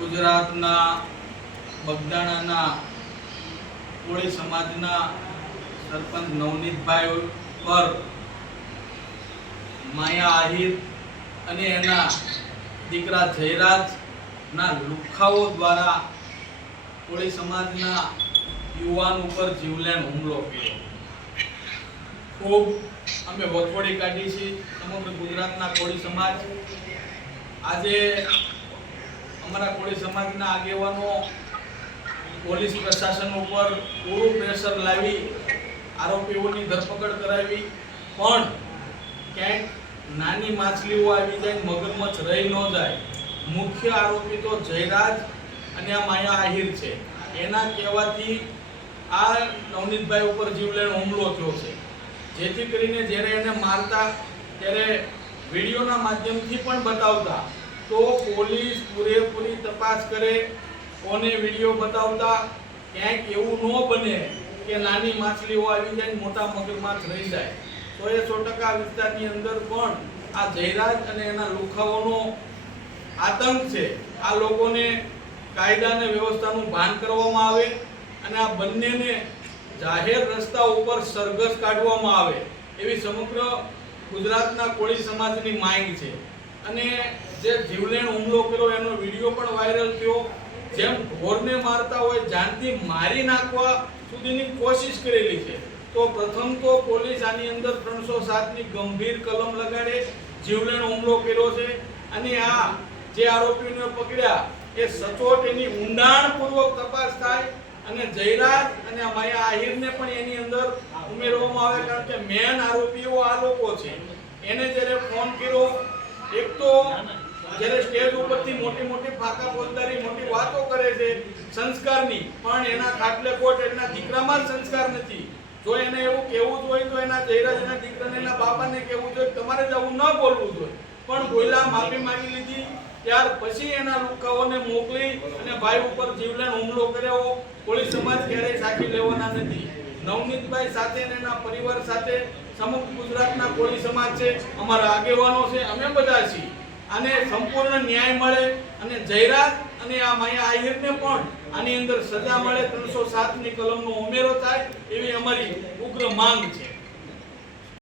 ગુજરાતના બગદાણાના કોળી સમાજના સરપંચ નવનીતભાઈ પર માયા આહિર અને એના દીકરા જયરાજના લુખાઓ દ્વારા કોળી સમાજના યુવાન ઉપર જીવલેણ હુમલો કર્યો. ખૂબ અમે વખોડી કાઢી છે સમગ્ર ગુજરાતના કોળી સમાજ. આજે અમારા કોળી સમાજના આગેવાનો પોલીસ પ્રશાસન ઉપર પૂરું પ્રેશર લાવી આરોપીઓની ધરપકડ કરાવી, પણ ક્યાંક નાની માછલીઓ આવી જાય, મગરમચ્છ રહી ન જાય. મુખ્ય આરોપી તો જયરાજ અને આ માયા આહિર છે. એના કહેવાથી આ નવનીતભાઈ ઉપર જીવલેણ હુમલો થયો છે. જેથી કરીને જ્યારે એને મારતા ત્યારે વિડીયોના માધ્યમથી પણ બતાવતા તો પોલીસ પૂરેપૂરી તપાસ કરે, કોને વિડીયો બતાવતા ક્યાંક એવું ન બને કે નાની માછલીઓ આવી જાય, મોટા મગરમચ્છ રહી જાય. તો એ 100% વિસ્તારની અંદર પણ આ જયરાજ અને એના લુખાઓનો આતંક છે. આ લોકોને કાયદા અને વ્યવસ્થાનું ભાન કરવામાં આવે અને આ બંનેને જાહેર રસ્તા ઉપર સરઘસ કાઢવામાં આવે એવી સમગ્ર ગુજરાતના કોળી સમાજની માંગ છે. અને જે જીવલેણ હુમલો કર્યો એનો વિડીયો પણ વાયરલ થયો. જેમ ઢોરને મારતા હોય જાનથી મારી નાખવા સુધીની કોશિશ કરેલી છે. તો પ્રથમ તો પોલીસ આની અંદર 307ની ગંભીર કલમ લગાડે, જીવલેણ હુમલો કર્યો છે. અને આ જે આરોપીઓને પકડ્યા એ સચોટ એની ઊંડાણપૂર્વક તપાસ થાય અને જયરાજ અને માયા આહિરને પણ એની અંદર ઉમેરવામાં આવે. કારણ કે મેન આરોપીઓ આ લોકો છે. એને જ્યારે ફોન કર્યો, એક તો જ્યારે સ્ટેજ ઉપરથી મોટી મોટી ફાકા બોલદારી મોટી વાતો કરે છે સંસ્કારની, પણ એના ખાટલે કોટ એના દીકરામાં જ સંસ્કાર નથી. જો એને એવું કહેવું જોઈએ તો એના જયરાજના દીકરાને એના બાપાને કહેવું જોઈએ તમારે જ આવું ન બોલવું જોઈએ. પણ બોયલા, માફી માંગી લીધી. ત્યાર પછી એના લુખાઓને મોકલી અને ભાઈ ઉપર જીવલેણ હુમલો કર્યો. કોળી સમાજ ક્યારેય સાચી લેવાના નથી. નવનીતભાઈ સાથે અને એના પરિવાર સાથે સમગ્ર ગુજરાતના કોળી સમાજ છે, અમારા આગેવાનો છે, અમે બધા છીએ. આને સંપૂર્ણ ન્યાય મળે અને જયરાજ અને આ માયા આહિરને પણ આની અંદર સજા મળે, 307ની કલમનો ઉમેરો થાય એવી અમારી ઉગ્ર માંગ છે.